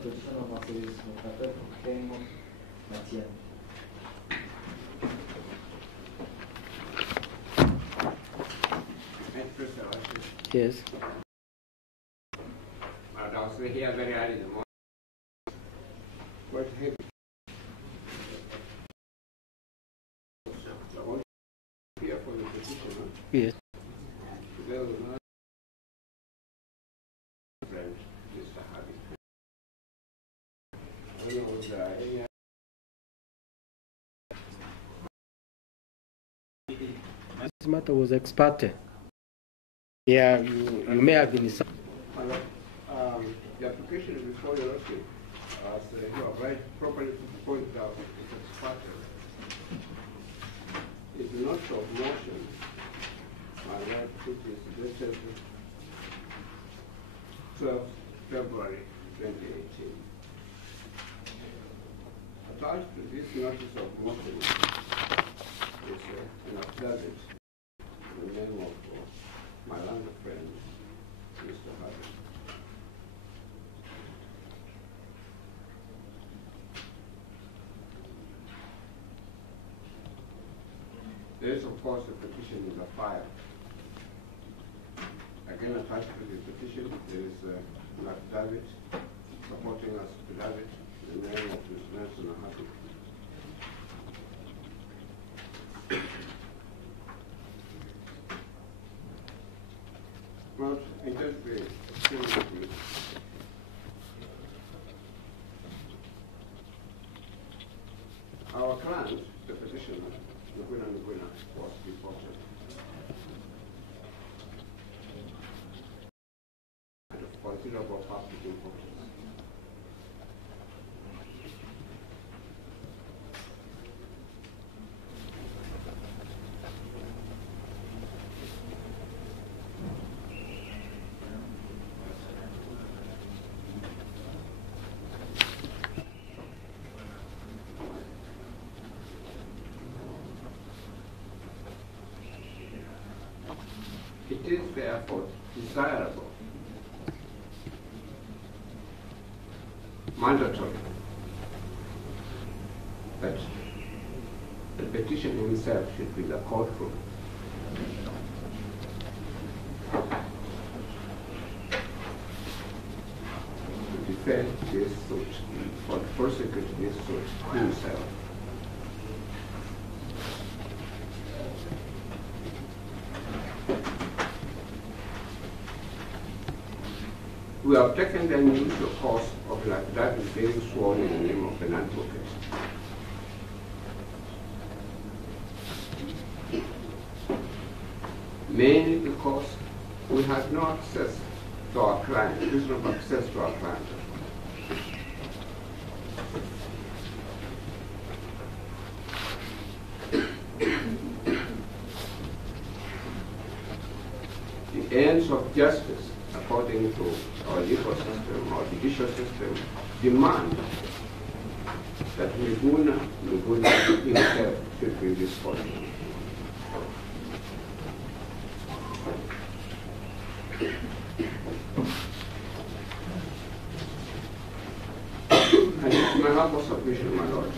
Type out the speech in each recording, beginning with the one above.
Sono materialismo, perché temo Matiani. Yes. But I was here very early in the morning. Quite heavy. So I want to be here for the petition, huh? Yes. Today was not friend, Mr. Harvey. I don't know, was any This matter was expected. Yeah, you may have been. the application is before you, as you have right properly pointed out, it's expected. It's not of motion. My right foot is dated 12 February 2018. Attached to this notice of motion is an affidavit in the name of my land friend, Mr. Harvey. There is, of course, a petition in the file. Again, attached to the petition, there is an affidavit supporting us affidavit in the name of Ms. Nelson Harvey. Well, I just be extremely brief. Our client, the petitioner, Miguna, was deported. And of considerable public importance. It is therefore desirable, mandatory, that the petitioner himself should be in the courtroom. To defend this suit, or to prosecute this suit himself. We have taken the unusual course of an affidavit being sworn in the name of an advocate. Mainly because we had no access to our client, reasonable access to our client. The ends of justice, according to our legal system, our judicial system, demand that Miguna himself should be responsible. And it's my humble submission, my Lord,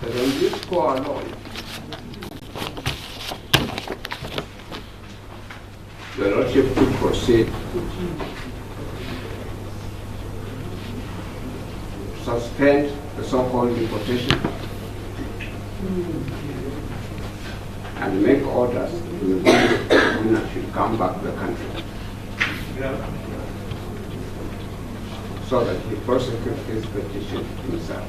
that on this score alone, the Lordship to proceed, suspend the so-called deportation, and make orders to the Miguna should come back to the country, so that he prosecutes his petition himself.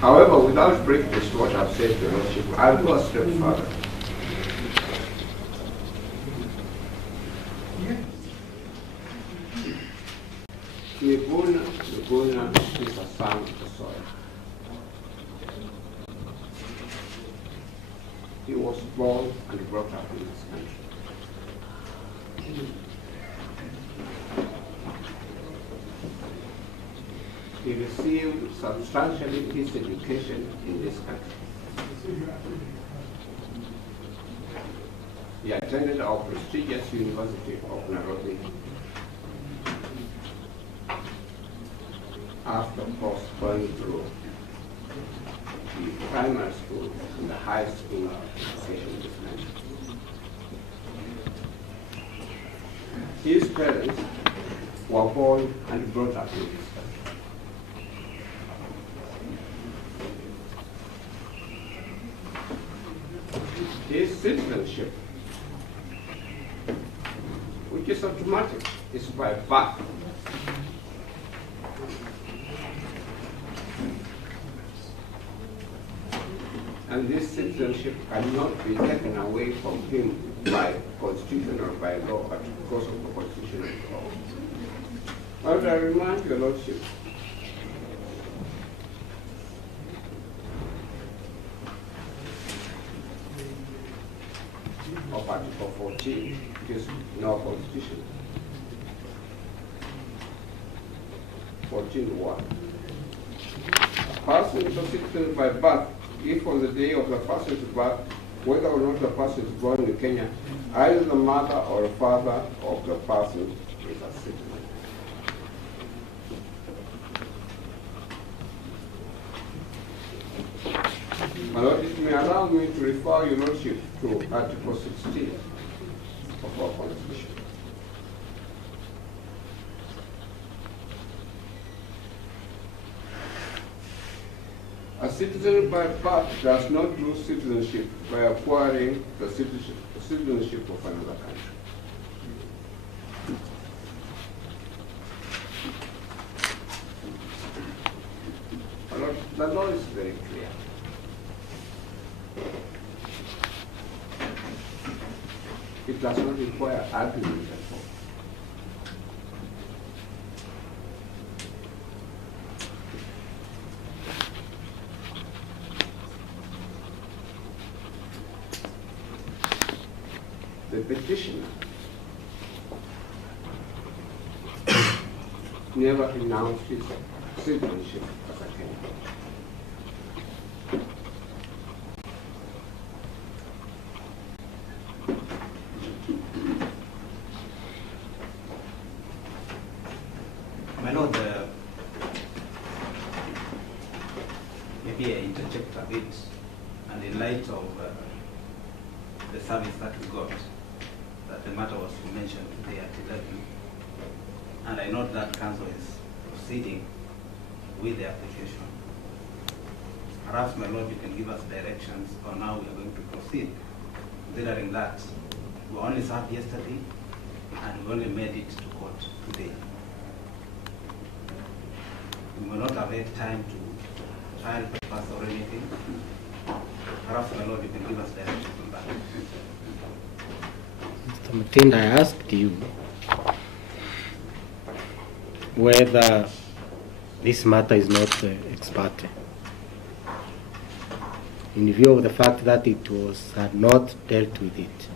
However, without breaking this, what I've said to the Lordship, I'll go a step further. Miguna is a son of the soil. He was born and brought up in this country. He received substantially his education in this country. He attended our prestigious University of Nairobi. After, of course, going through the primary school and the high school education discipline. His parents were born and brought up in this country. His citizenship, which is automatic, is by birth. And this citizenship cannot be taken away from him by constitution or by law, but because of the constitutional law. But I remind your Lordship of Article 14, which is in our Constitution. 14.1. A person is a citizen by birth if on the day of the person's birth, whether or not the person is born in Kenya, either the mother or the father of the person is a citizen. My Lord, it may allow me to refer your Lordship to Article 16 of our Constitution. A citizen by birth does not lose citizenship by acquiring the citizenship of another country. The law is very clear. It does not require argument at all. The petitioner never renounced his citizenship as a Kenyan. My Lord, maybe I interject a bit, and in light of the service that we got, that the matter was mentioned today at 11, and I note that Council is proceeding with the application. Perhaps, my Lord, you can give us directions on how we are going to proceed, considering that we only served yesterday and we only made it to court today. We will not have had time to file papers or anything. Perhaps, my Lord, you can give us directions on that. Mr. Mutinda, I asked you whether this matter is not ex parte, in view of the fact that it had not dealt with it,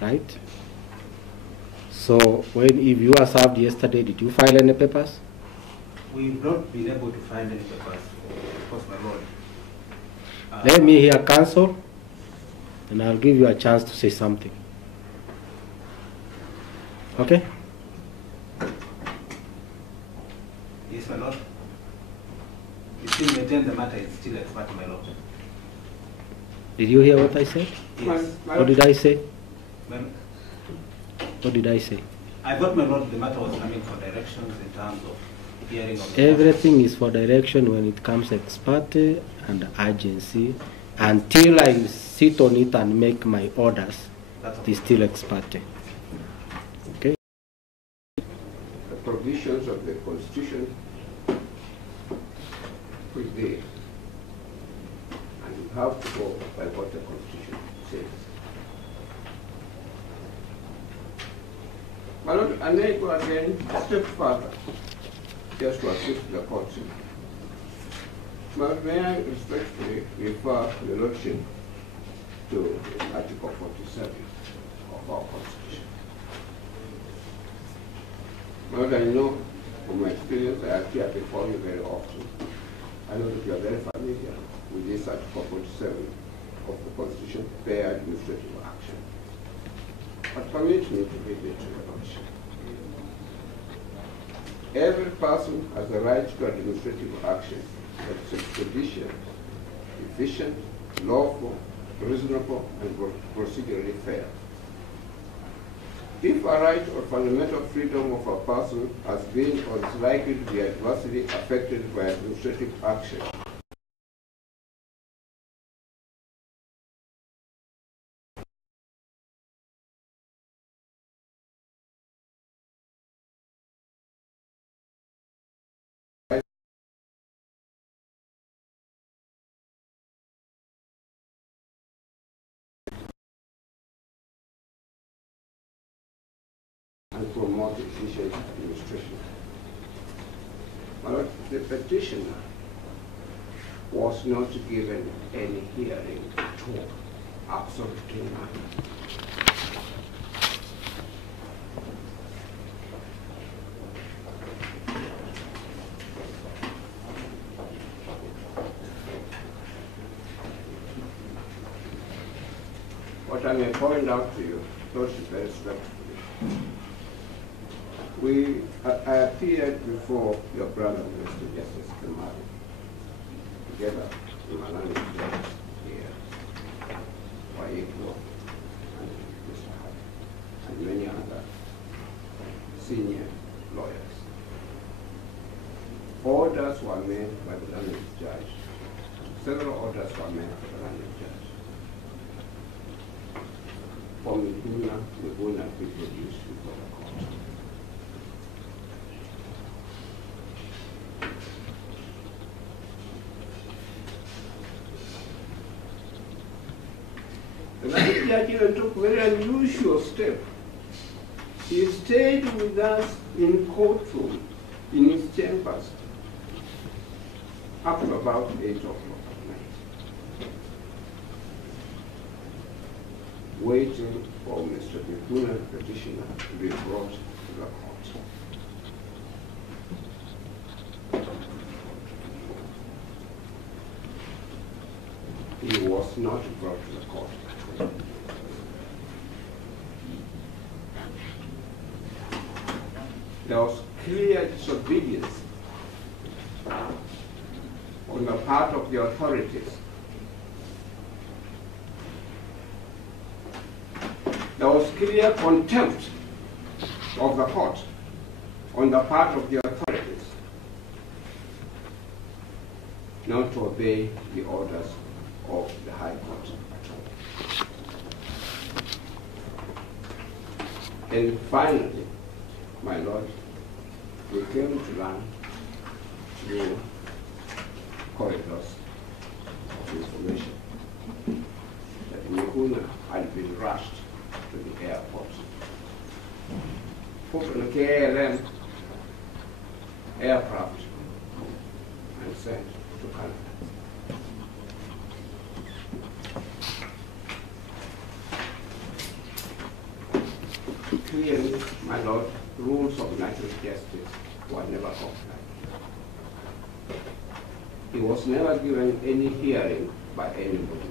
right? So, if you were served yesterday, did you file any papers? We've not been able to find any papers, of course, my Lord. Let me hear counsel, and I'll give you a chance to say something. Okay? Yes, my Lord. You still maintain the matter is still ex parte, my Lord. Did you hear what I said? Yes. What did I say? Well, What did I say? I thought, my Lord, the matter was coming for directions in terms of hearing of the Everything is for direction when it comes ex parte and urgency. Until I sit on it and make my orders, it is still ex parte. Okay? The provisions of the Constitution prevail, and you have to go by what the Constitution says. My Lord, I may go again a step further, just to assist the court. But may I respectfully refer the Lordship to Article 47 of our Constitution. But I know from my experience, I appear before you very often. I know that you are very familiar with this Article 47 of the Constitution. execution, fair administrative action. But permit me to read it to your Lordship. Every person has the right to administrative action that is expeditious, efficient, lawful, reasonable, and procedurally fair. If a right or fundamental freedom of a person has been or is likely to be adversely affected by administrative action, and promote efficient administration. But the petitioner was not given any hearing at all, absolutely none. What I may point out to you, Lordship, very respectfully, I appeared before your brother, Mr. Justice Kamari, together in Malani here, Waiko, and Mr. Hart, and many other senior lawyers. Orders were made by the landed judge. Several orders were made by the landed judge. For Miguna to be produced before the court. The landed judge even took a very unusual step. He stayed with us in courtroom, in his chambers, up to about 8 o'clock at night, waiting for Mr. Miguna, petitioner, to be brought to the court. He was not brought to the court. There was clear disobedience on the part of the authorities. There was clear contempt of the court on the part of the authorities not to obey the orders of the High Court. And finally, my Lord, we came to learn through corridors of information that Miguna had been rushed to the airport, put on a KLM aircraft, and sent to Canada. Clearly, my Lord, rules of natural justice were never complied. He was never given any hearing by anybody.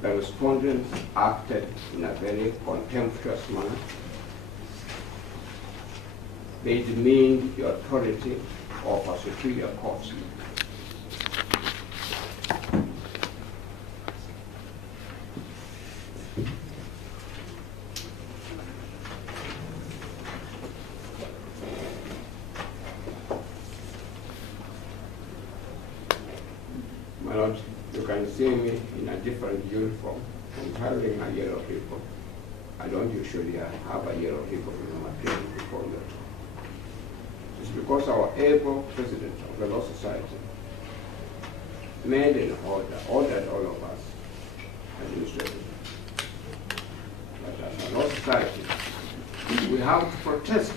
The respondents acted in a very contemptuous manner. They demeaned the authority of a superior court. My Lord, you can see me in a different uniform. I'm carrying a yellow ribbon. I don't usually have a yellow ribbon in my appearance before you. It's because our able president of the Law Society made an ordered all of us administratively. But as a Law Society, we have to protest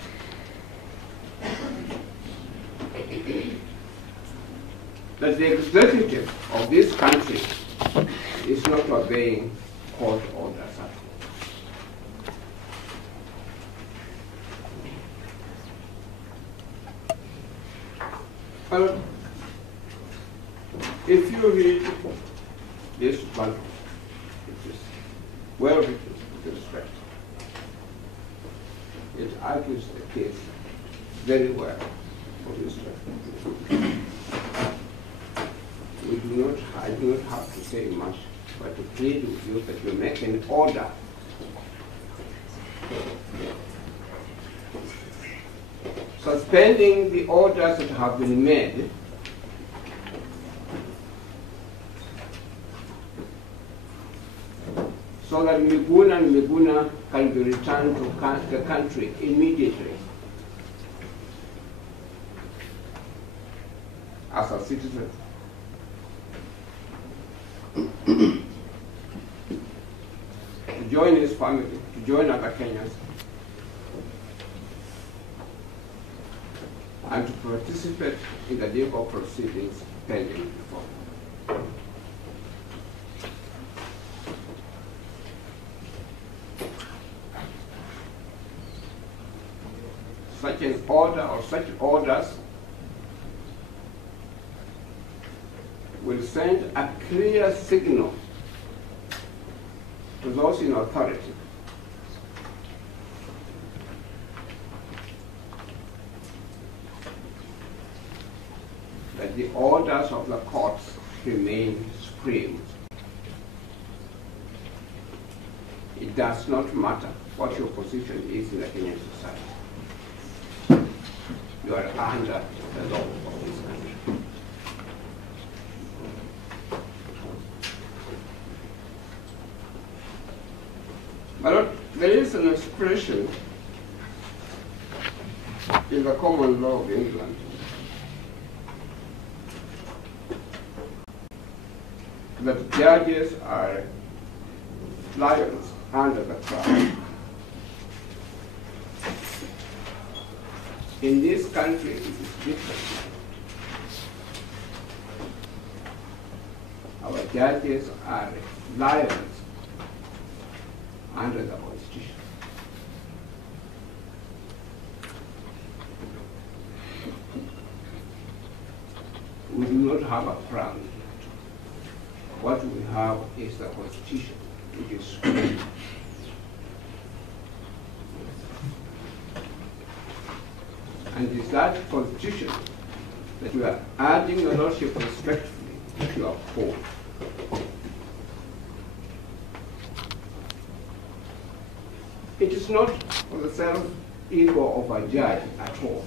that the executive of this country is not obeying court orders at all. Well, if you read this bundle, it is well written with respect. It argues the case very well for this reference. I do not have to say much, but to plead with you that you make an order suspending the orders that have been made so that Miguna can be returned to the country immediately as a citizen. To join his family, to join other Kenyans, and to participate in the legal proceedings pending before. Such an order or such orders will send a clear signal to those in authority that the orders of the courts remain supreme. It does not matter what your position is in the Kenyan society. You are under the law of this country. But there is an expression in the common law of England that judges are lions under the crown. In this country, it is different. Our judges are lions under the Constitution. We do not have a crown. What we have is the Constitution, which is supreme. And it's that Constitution that we are urging the Lordship respectfully to uphold. It is not for the self-ego of a judge at all.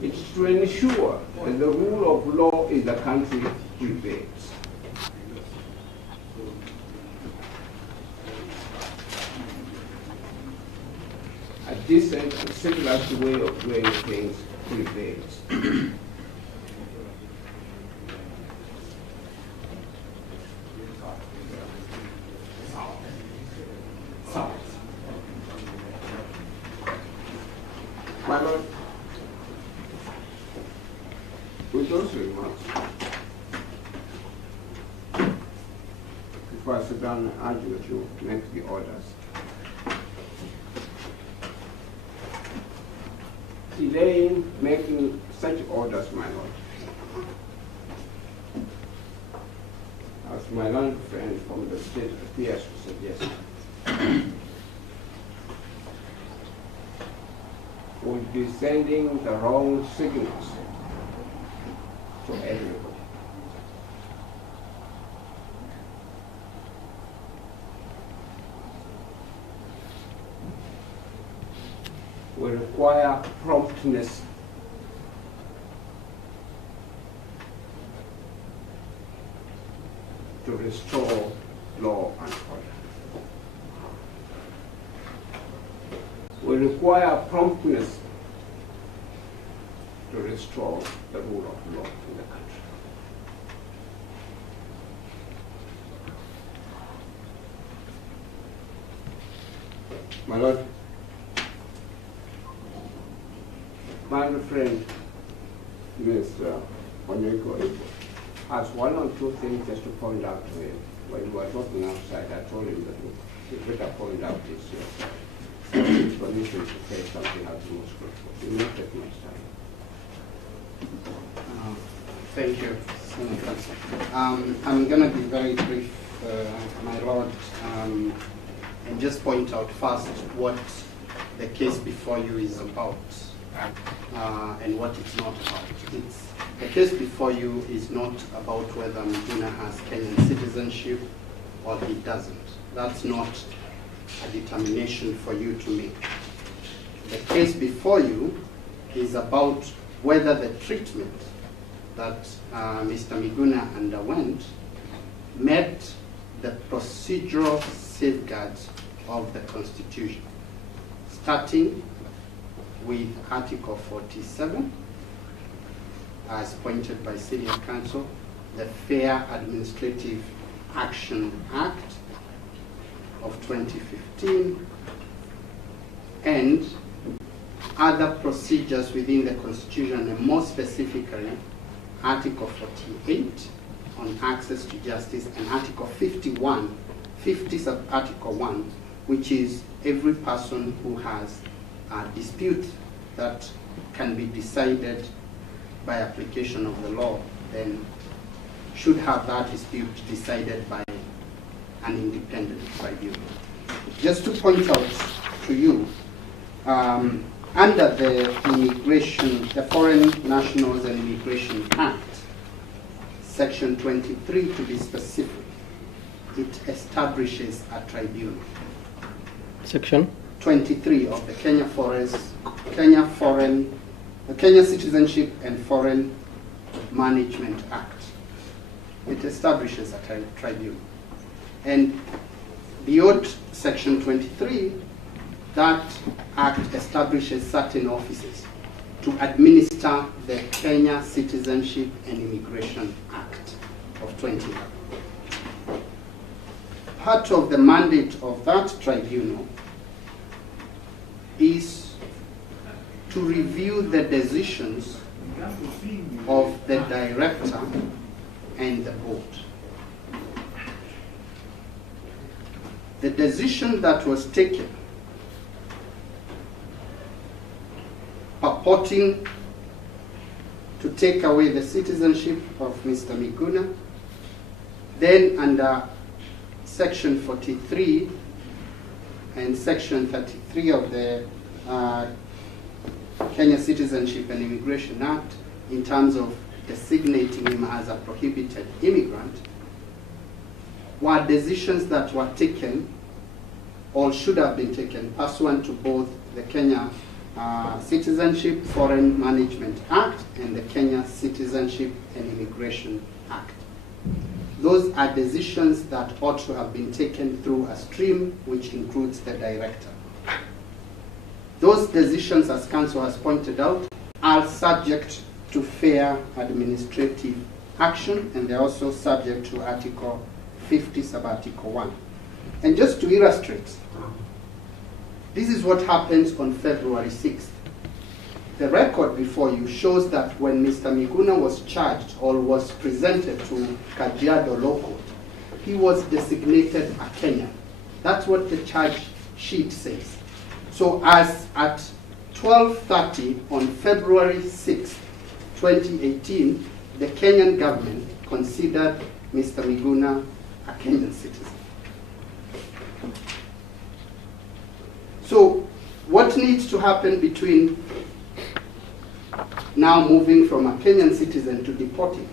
It's to ensure that the rule of law in the country prevails. A decent and civilized way of doing things prevails. My Lord, with those remarks, before I sit down and argue with you, make the orders. Delaying making such orders, my Lord, as my learned friend from the state appears to suggest, would be sending the wrong signals to everybody. We require promptness to restore law and order. We require promptness to restore the rule of law in the country. My Lord, my friend, Mr. Onyeko, has one or two things just to point out to him. When we were talking outside, I told him that you better point out this permission to say something else. Thank you, Senator. I'm going to be very brief, my Lord, and just point out first what the case before you is about and what it's not about. The case before you is not about whether Miguna has Kenyan citizenship or he doesn't. That's not a determination for you to make. The case before you is about whether the treatment that Mr. Miguna underwent met the procedural safeguards of the Constitution, starting with Article 47, as pointed by Senior Counsel, the Fair Administrative Action Act of 2015, and other procedures within the Constitution, and more specifically, Article 48 on access to justice, and Article 50 sub Article 1, which is every person who has a dispute that can be decided by application of the law, then should have that dispute decided by an independent tribunal. Just to point out to you, under the Foreign Nationals and Immigration Act, Section 23 to be specific, it establishes a tribunal. Section 23 of the Kenya Citizenship and Foreign Management Act. It establishes a tribunal. And beyond Section 23, that act establishes certain offices to administer the Kenya Citizenship and Immigration Act of 2011. Part of the mandate of that tribunal is to review the decisions of the director and the board. The decision that was taken purporting to take away the citizenship of Mr. Miguna, then under Section 43 and Section 33 of the Kenya Citizenship and Immigration Act, in terms of designating him as a prohibited immigrant, were decisions that were taken or should have been taken pursuant to both the Kenya Citizenship Foreign Management Act and the Kenya Citizenship and Immigration Act. Those are decisions that ought to have been taken through a stream which includes the director. Those decisions, as Council has pointed out, are subject to fair administrative action, and they're also subject to Article 50 sub Article 1. And just to illustrate, this is what happens on February 6th. The record before you shows that when Mr. Miguna was charged or was presented to Kajiado Law Court, he was designated a Kenyan. That's what the charge sheet says. So as at 12:30 on February 6th, 2018, the Kenyan government considered Mr. Miguna a Kenyan citizen. So what needs to happen between now moving from a Kenyan citizen to deporting?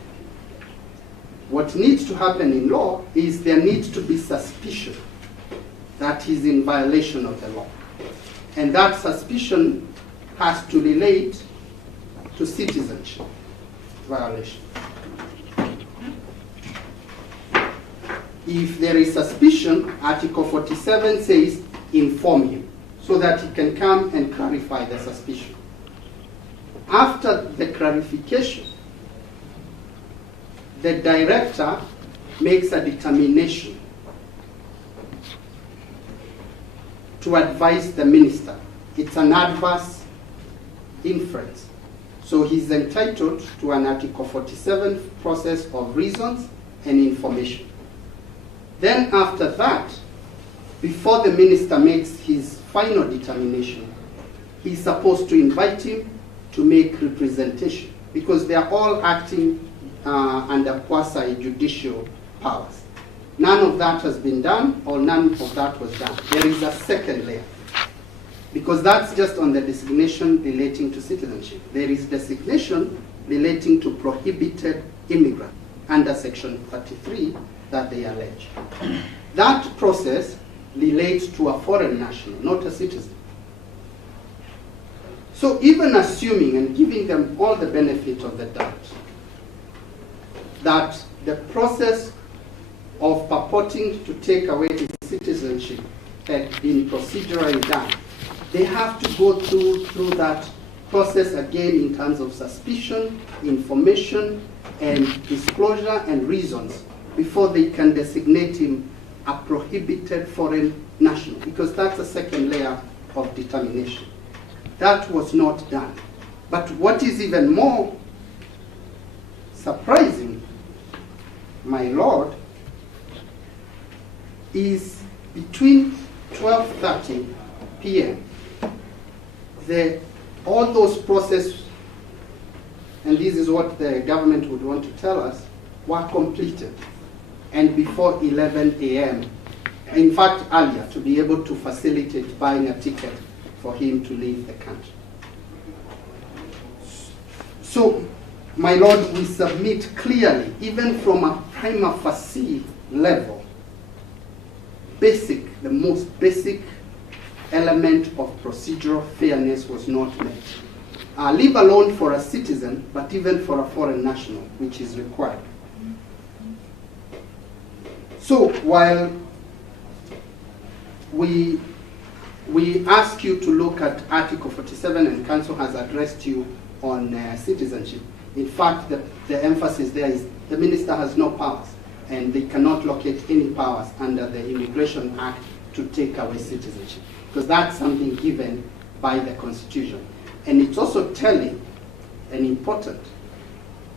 What needs to happen in law is there needs to be suspicion that he's in violation of the law. And that suspicion has to relate to citizenship violation. If there is suspicion, Article 47 says inform him so that he can come and clarify the suspicion. After the clarification, the director makes a determination to advise the minister. It's an adverse inference. So he's entitled to an Article 47 process of reasons and information. Then after that, before the minister makes his final determination, he's supposed to invite him to make representation, because they are all acting under quasi-judicial powers. None of that has been done, or none of that was done. There is a second layer, because that's just on the designation relating to citizenship. There is designation relating to prohibited immigrant under Section 33 that they allege. That process relates to a foreign national, not a citizen. So even assuming and giving them all the benefit of the doubt that the process of purporting to take away his citizenship had been procedurally done, they have to go through that process again in terms of suspicion, information, and disclosure and reasons before they can designate him a prohibited foreign national, because that's a second layer of determination. That was not done. But what is even more surprising, my lord, is between 12:30 p.m. All those processes, and this is what the government would want to tell us, were completed. And before 11 a.m., in fact earlier, to be able to facilitate buying a ticket for him to leave the country. So, my lord, we submit clearly, even from a prima facie level, the most basic element of procedural fairness was not met. Leave alone for a citizen, but even for a foreign national, which is required. So while we ask you to look at Article 47, and Council has addressed you on citizenship, in fact, the emphasis there is the minister has no powers, and they cannot locate any powers under the Immigration Act to take away citizenship, because that's something given by the Constitution. And it's also telling and important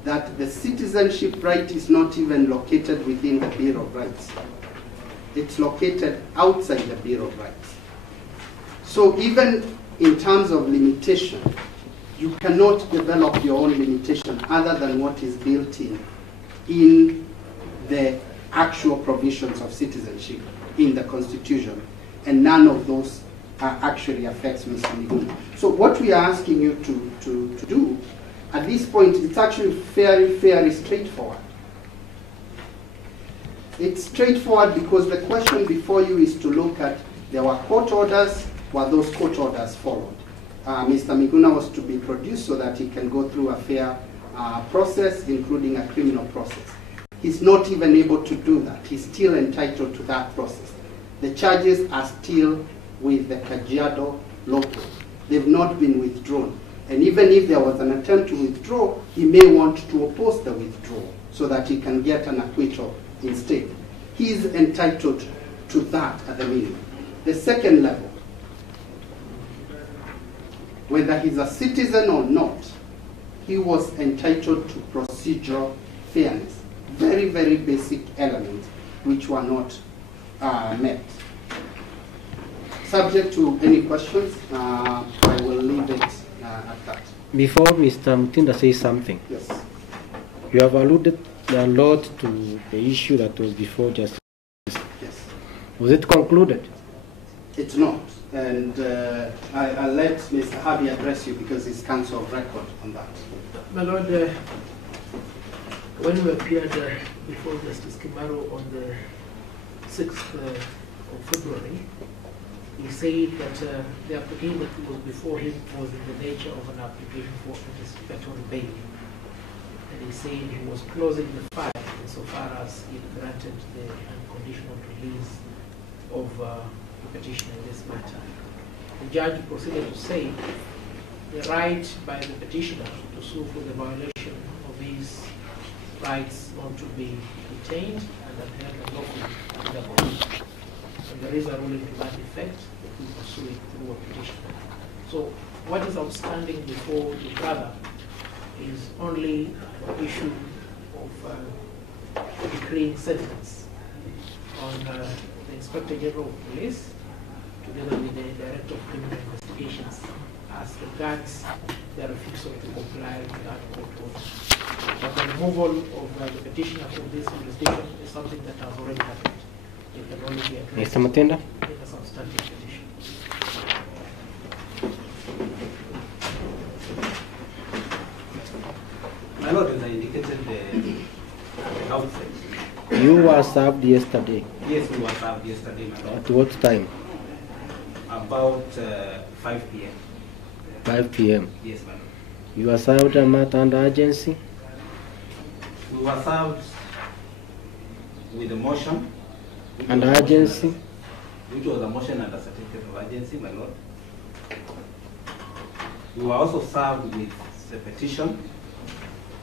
that the citizenship right is not even located within the Bill of Rights. It's located outside the Bill of Rights. So even in terms of limitation, you cannot develop your own limitation other than what is built in the actual provisions of citizenship in the Constitution, and none of those actually affects Mr. Miguna. So what we are asking you to do at this point, it's actually fairly straightforward. It's straightforward because the question before you is to look at, there were court orders, were those court orders followed? Mr. Miguna was to be produced so that he can go through a fair process, including a criminal process. He's not even able to do that. He's still entitled to that process. The charges are still with the Kajiado local. They've not been withdrawn. And even if there was an attempt to withdraw, he may want to oppose the withdrawal so that he can get an acquittal instead. He's entitled to that at the minimum. The second level, whether he's a citizen or not, he was entitled to procedural fairness. Very, very basic elements which were not met. Subject to any questions, I will leave it at that. Before Mr. Mutinda says something, Yes. you have alluded a lot to the issue that was before justice. Yes. Was it concluded? It's not. And I'll let Mr. Harvey address you because he's counsel of record on that. My Lord, when we appeared before Justice Kimaro on the 6th of February, he said that the application that was before him was in the nature of an application for anticipatory bail. And he said he was closing the file insofar as he granted the unconditional release of the petitioner in this matter. The judge proceeded to say the right by the petitioner to sue for the violation of his rights not to be detained and upheld unlawfully in the body. And there is a ruling to that effect that we pursue it through a petition. So what is outstanding before the brother is only the issue of decreeing sentence on the Inspector General of Police together with the Director of Criminal Investigations as regards their refusal to comply with that court order. But the removal of the petitioner from this jurisdiction is something that has already happened. It can only be addressed Mr. Matinda? in a substantive petition. My Lord, as I indicated at the outset, You were served yesterday. yes, we were served yesterday, my Lord, At what time? about 5 p.m. 5 p.m. Yes, my Lord. You were served a matter under urgency? We were served with a motion. which Under was a motion urgency? Which was a motion under certificate of urgency, my Lord. We were also served with a petition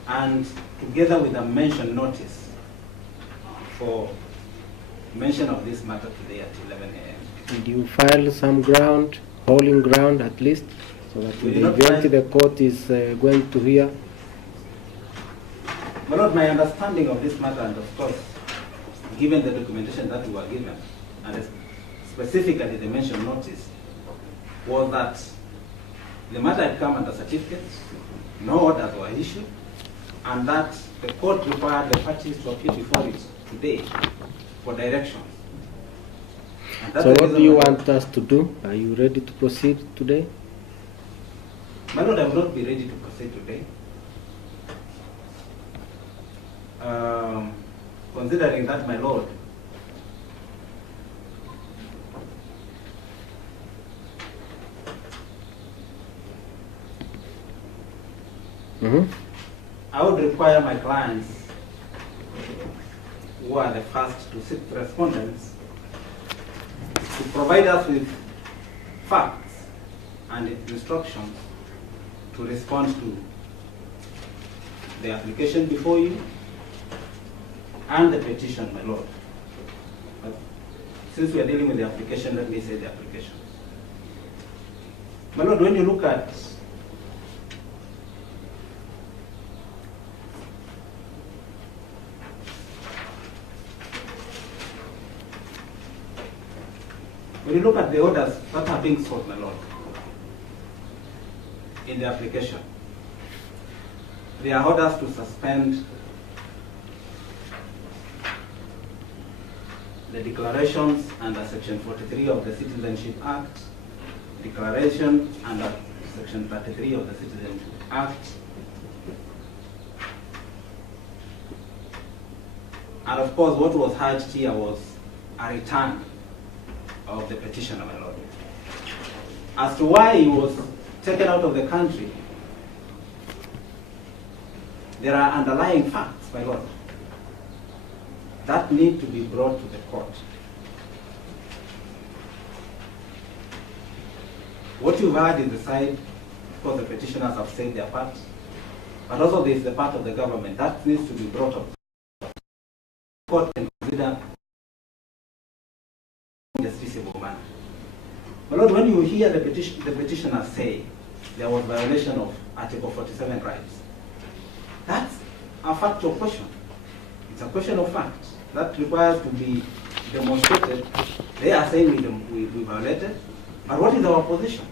and together with a mention notice for mention of this matter today at 11 a.m. Did you file some ground, holding ground at least, so that We in did the not event file- the court is going to hear? My Lord, my understanding of this matter, and of course, given the documentation that we were given, and specifically the mention notice, was that the matter had come under certificates, no orders were issued, and that the court required the parties to appear before it today for directions. And that's So the what reason do you why- want us to do? Are you ready to proceed today? My Lord, I will not be ready to proceed today. Considering that, my Lord, I would require my clients, who are the first to seek respondents, to provide us with facts and instructions to respond to the application before you and the petition, my Lord. But since we are dealing with the application, let me say the application. My Lord, when you look at the orders that are being sought, my Lord, in the application, they are orders to suspend the declarations under Section 43 of the Citizenship Act, declaration under Section 33 of the Citizenship Act, and of course what was urged here was a return of the petitioner, my Lord. As to why he was taken out of the country, there are underlying facts, my Lord, that need to be brought to the court. What you've heard is the side, of course the petitioners have said their part, but also there is the part of the government that needs to be brought up. The court can consider in a justiciable manner. My Lord, when you hear the petitioner say there was violation of Article 47 rights, that's a factual question. It's a question of fact that requires to be demonstrated. They are saying we violated, but what is our position?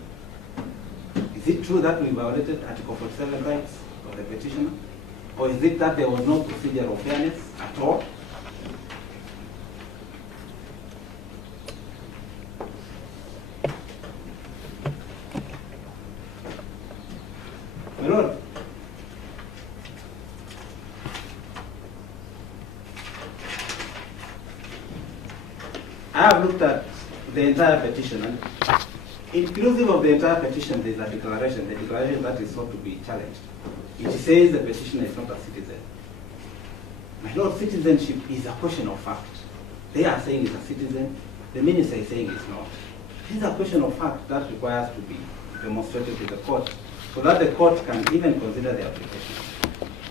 Is it true that we violated Article 47 rights of the petitioner? Or is it that there was no procedure of fairness at all? My Lord, I have looked at the entire petition, and inclusive of the entire petition, there is a declaration, the declaration that is sought to be challenged. It says the petitioner is not a citizen. My Lord, citizenship is a question of fact. They are saying he's a citizen, the minister is saying he's not. This is a question of fact that requires to be demonstrated to the court, so that the court can even consider the application.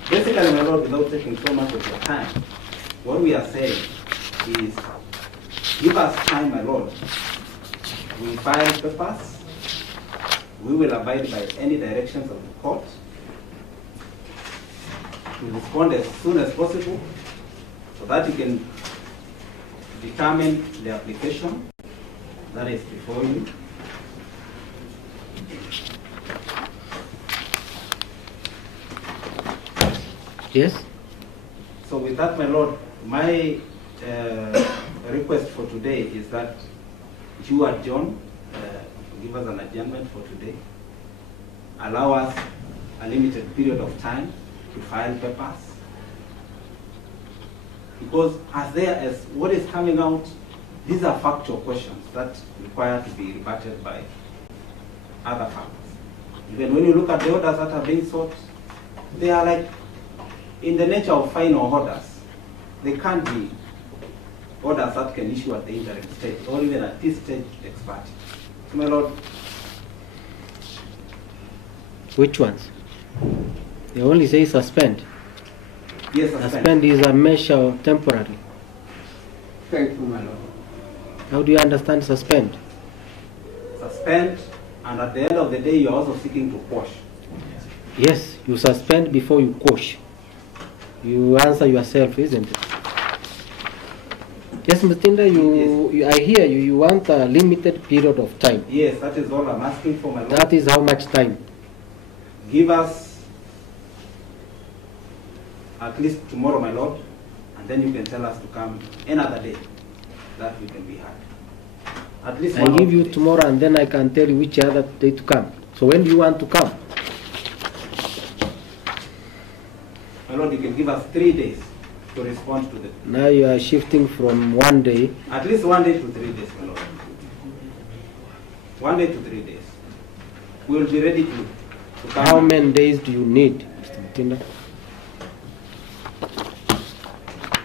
Basically, my Lord, without taking so much of your time, what we are saying is, give us time, my Lord. We file papers. We will abide by any directions of the court. We respond as soon as possible so that you can determine the application that is before you. Yes? So with that, my Lord, my request for today is that you adjourn, give us an adjournment for today, allow us a limited period of time to file papers, because as what is coming out, these are factual questions that require to be rebutted by other facts. Even when you look at the orders that are being sought, they are like in the nature of final orders. They can't be orders that can issue at the interim stage or even at this stage ex parte. So, my Lord. Which ones? They only say suspend. Yes, suspend. Suspend is a measure temporary. Thank you, my Lord. How do you understand suspend? Suspend, and at the end of the day, you're also seeking to quash. Yes, you suspend before you quash. You answer yourself, isn't it? Yes, Mr. I hear you. You want a limited period of time. Yes, that is all I'm asking for, my Lord. That is how much time? Give us at least tomorrow, my Lord, and then you can tell us to come another day that we can be heard. At least I give you tomorrow, and then I can tell you which other day to come. So when do you want to come? My Lord, you can give us 3 days to respond to the... Now you are shifting from 1 day. At least 1 day to 3 days, my Lord. 1 day to 3 days. We will be ready to come. How many days do you need, Mr. Mutinda?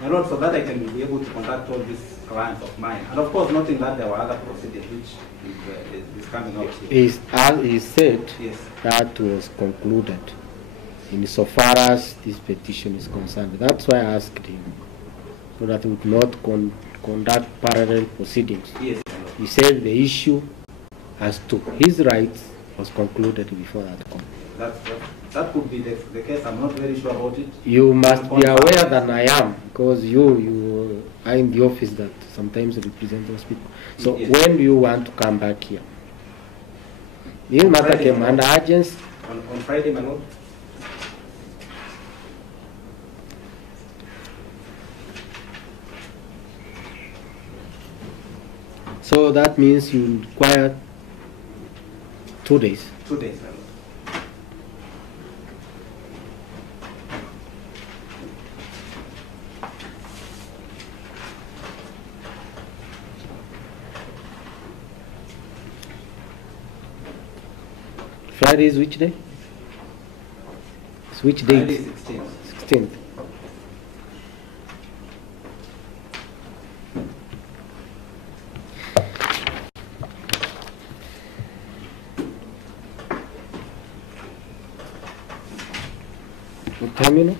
My Lord, so that I can be able to conduct all these clients of mine. And of course, noting that there were other proceedings which is coming out here. As he said, Yes. that was concluded insofar as this petition is concerned. That's why I asked him, so that we would not conduct parallel proceedings. Yes, my Lord. He said the issue as to his rights was concluded before that court. That could be the case. I'm not very sure about it. You must be aware than I am, because you are in the office that sometimes represent those people. So yes. When do you want to come back here? This matter came under urgency. On Friday, my Lord. So that means you require 2 days. 2 days, my Lord. Friday is which day? It's which date? Friday 16th. 16th. What time, you know?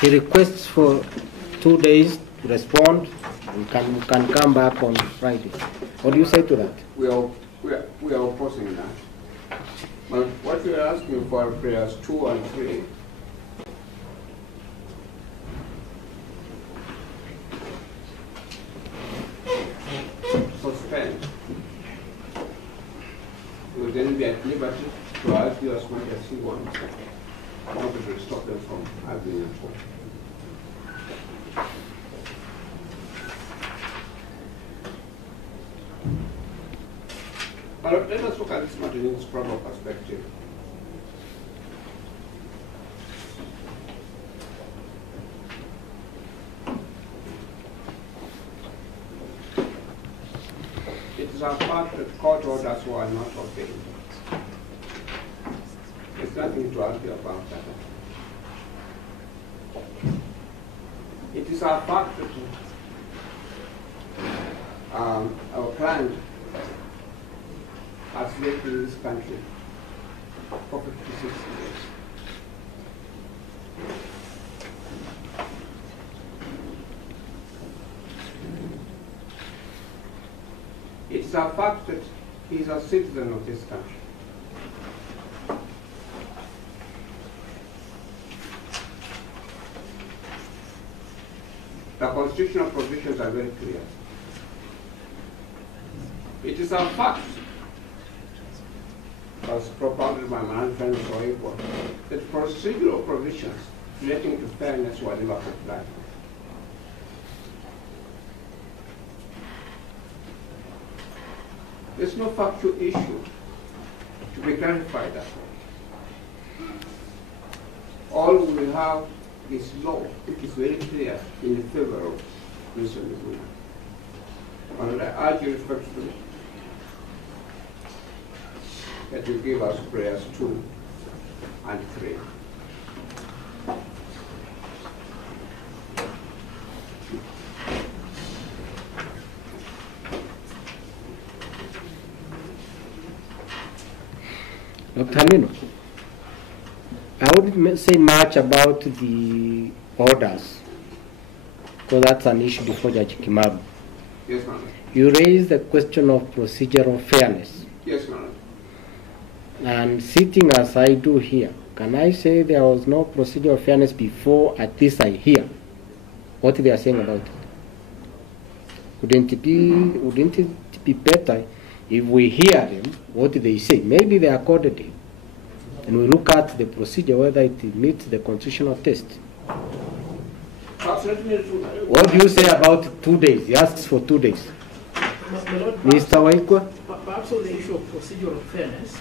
He requests for 2 days to respond. We can come back on Friday. What do you say to that? We are opposing that. But what we are asking for prayers 2 and 3. Suspend. You will then be at liberty to argue as much as you want. Nobody will stop them from arguing at all. But let us look at this matter in its proper perspective. It is a fact that court orders were not obeyed. There's nothing to argue about that. It is a fact that our client has lived in this country for 56 years. It's a fact that he is a citizen of this country. The constitutional provisions are very clear. It is a fact as propounded by my friend Soipo, that procedural provisions relating to fairness were never complied. There's no factual issue to be clarified that way. All we have is law, which is very clear in favor of Mr. Miguna. And I urge you respectfully that you give us prayers 2 and 3. Dr. Amino, I wouldn't say much about the orders, because that's an issue before Judge Kimaru. Yes, ma'am. You raised the question of procedural fairness. Yes, ma'am. And sitting as I do here, can I say there was no procedural fairness before at least I hear what they are saying about it? Wouldn't it be better if we hear them, what they say? Maybe they accorded it. And we look at the procedure, whether it meets the constitutional test. What do you say about 2 days? He asks for 2 days. Mr. Waikwa? Perhaps on the issue of procedural fairness,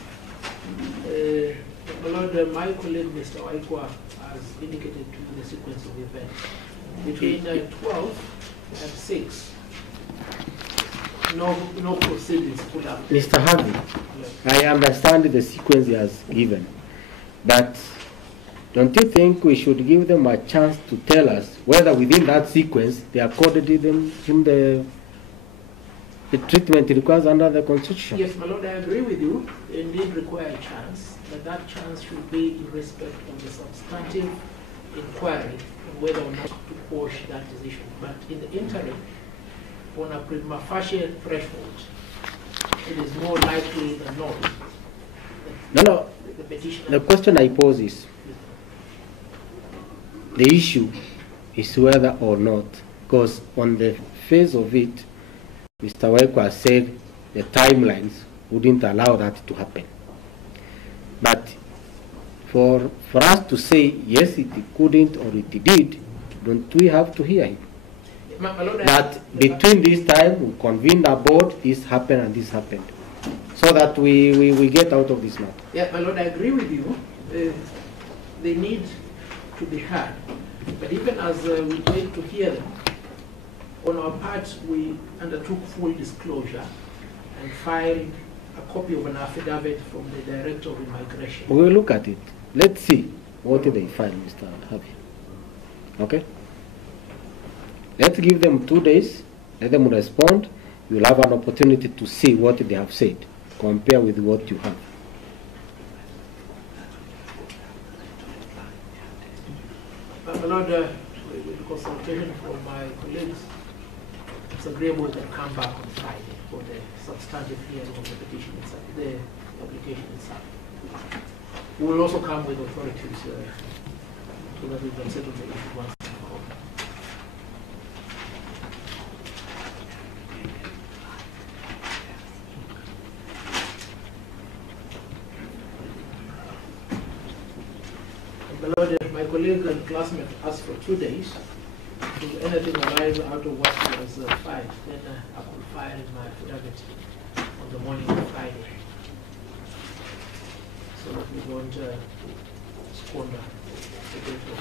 my colleague Mr. Waikwa has indicated to the sequence of events. Between 12 and 6, no proceedings could have. Mr. Harvey, I understand the sequence he has given, but don't you think we should give them a chance to tell us whether within that sequence they accorded him the treatment requires under the Constitution? Yes, my Lord, I agree with you. They indeed require a chance, but that chance should be in respect of the substantive inquiry and whether or not to quash that decision. But in the interim, on a prima facie threshold, it is more likely than not that No. the petitioner... The question I pose is, the issue is whether or not, because on the face of it, Mr. Waikwa said the timelines wouldn't allow that to happen. But for us to say, yes, it couldn't or it did, don't we have to hear him? My Lord, That between this time, we convened a board, this happened and this happened, so that we get out of this matter. Yeah, my Lord, I agree with you. They need to be heard. But even as we wait to hear them, on our part, we undertook full disclosure and filed a copy of an affidavit from the Director of Immigration. We'll look at it. Let's see what they find, Mr. Harvey. Okay? Let's give them 2 days, let them respond. You'll have an opportunity to see what they have said, compare with what you have. My Lord, with consultation from my colleagues, it's agreeable to come back on Friday for the substantive hearing of the petition itself, the application itself. We will also come with authorities so that we can settle the issue once and for all. My Lord, my colleague and classmate asked for 2 days. If anything arises out of what was filed, then I could file my affidavit on the morning of Friday, so that we won't squander the date of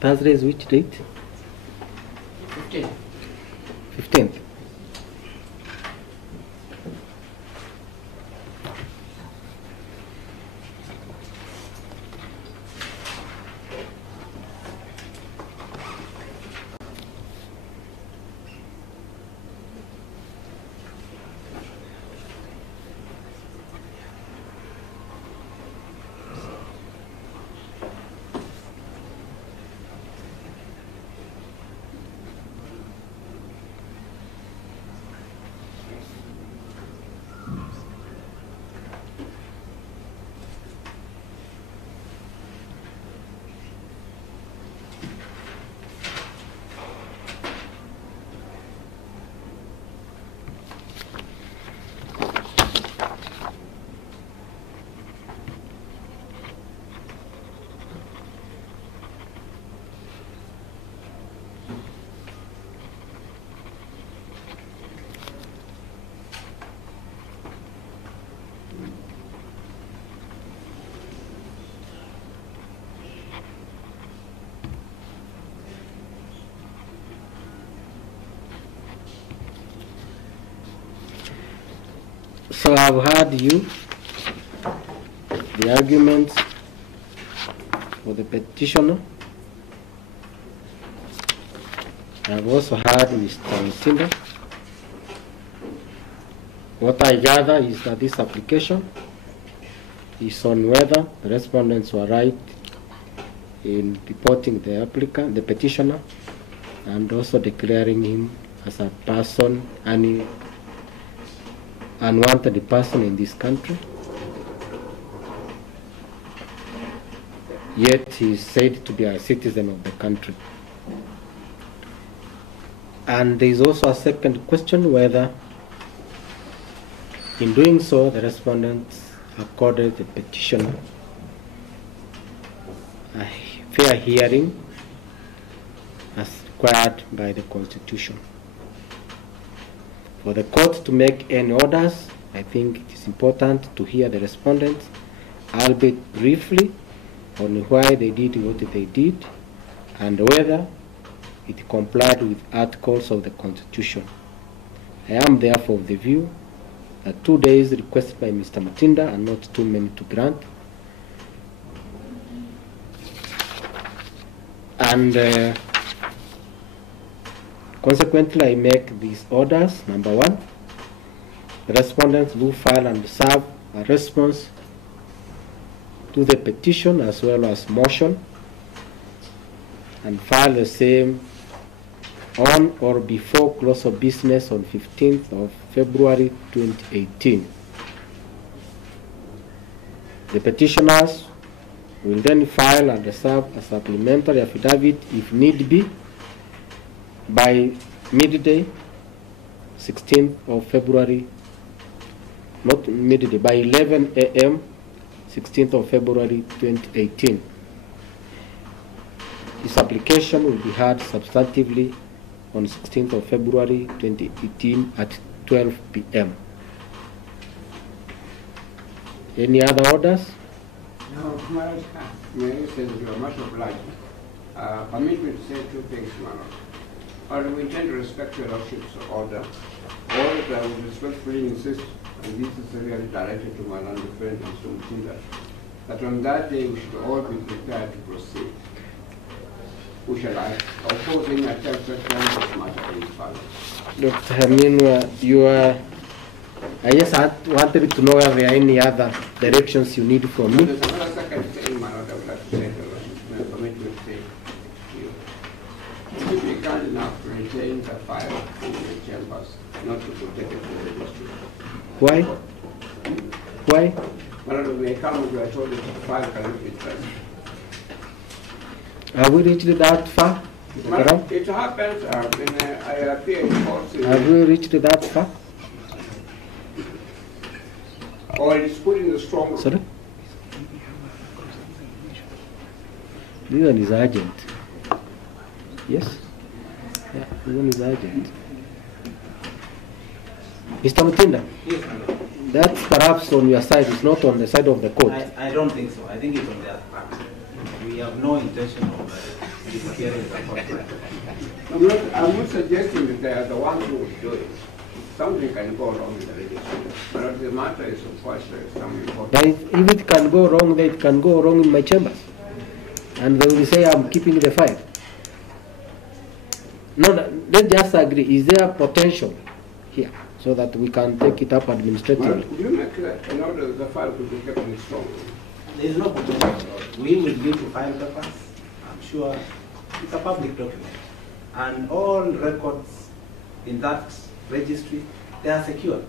Thursday is which date? 15. 15th. So I've heard you, the arguments for the petitioner. I've also heard Mr. Mutinda. What I gather is that this application is on whether the respondents were right in reporting the applicant, the petitioner, and also declaring him as a person, an unwanted person in this country. Yet he is said to be a citizen of the country. And there is also a second question, whether in doing so the respondents accorded the petitioner a fair hearing as required by the Constitution. For the court to make any orders, I think it is important to hear the respondents, albeit briefly, on why they did what they did and whether it complied with articles of the Constitution. I am therefore of the view that 2 days requested by Mr. Mutinda are not too many to grant. And consequently, I make these orders. Number one, the respondents will file and serve a response to the petition as well as motion, and file the same on or before close of business on 15th of February 2018. The petitioners will then file and serve a supplementary affidavit if need be by midday, 16th of February, not midday, by 11 a.m., 16th of February 2018. This application will be heard substantively on 16th of February 2018 at 12 p.m. Any other orders? No, may I say that you are much obliged. Permit me to say two things, my Lord. Or we intend to respect your Lordship's order, or that I would respectfully insist, and this is really directed to my learned friend, Mr. Mutinda, that on that day we should all be prepared to proceed. We shall oppose any attempt to turn this matter in further. Dr. Hamin, you are, I just wanted to know if there are any other directions you need from me. There's another second thing, my Lord, I would like to say to your Lordship. Permit me to say to you. If you be kind enough to retain the file in your chambers, not to protect it from the district. Why? Why? My Lord, we come with you, I told you the file cannot be traced. Have we reached that far? Well, it happens when I appear in court. Have we reached that far? Or it's put in the strong room. Sorry? This one is urgent. Yes? Yeah, this one is urgent. Mr. Mutinda, Yes, my lord. that's perhaps on your side, it's not on the side of the court. I don't think so. I think it's on the other part. We have no intention of disappearing the contract. I'm not suggesting that they are the ones who would do it. Something can go wrong in the registry. But the matter is, of course, some important. But if it can go wrong, then it can go wrong in my chambers. And they will say I'm keeping the file. No, let's just agree. Is there potential here so that we can take it up administratively? Well, you make that in order that the file could be kept in the strong room. There is no potential, my lord. We will need to file papers. I'm sure it's a public document. And all records in that registry, they are secure.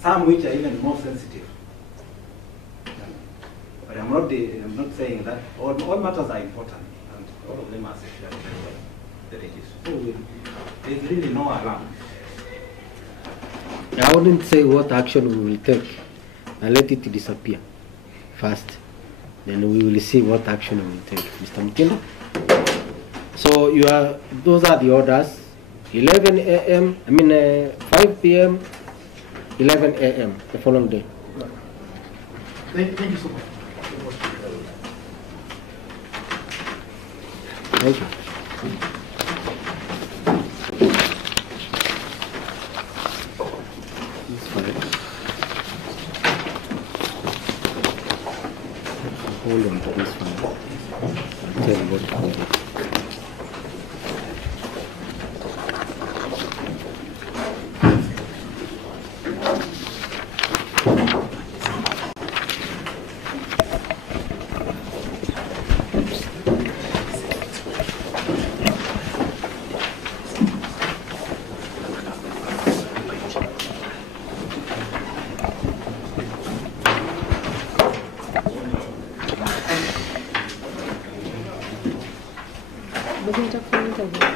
Some which are even more sensitive. But I'm not saying that all matters are important and all of them are secure in the registry. So there's really no alarm. I wouldn't say what action we will take and let it disappear first. Then we will see what action we will take. Mr. Mutinda? So those are the orders. 11 a.m., 5 p.m., 11 a.m. the following day. Thank you so much. Thank you. This file. Hold on to this file. I'll tell you what to do. Doesn't have to interview.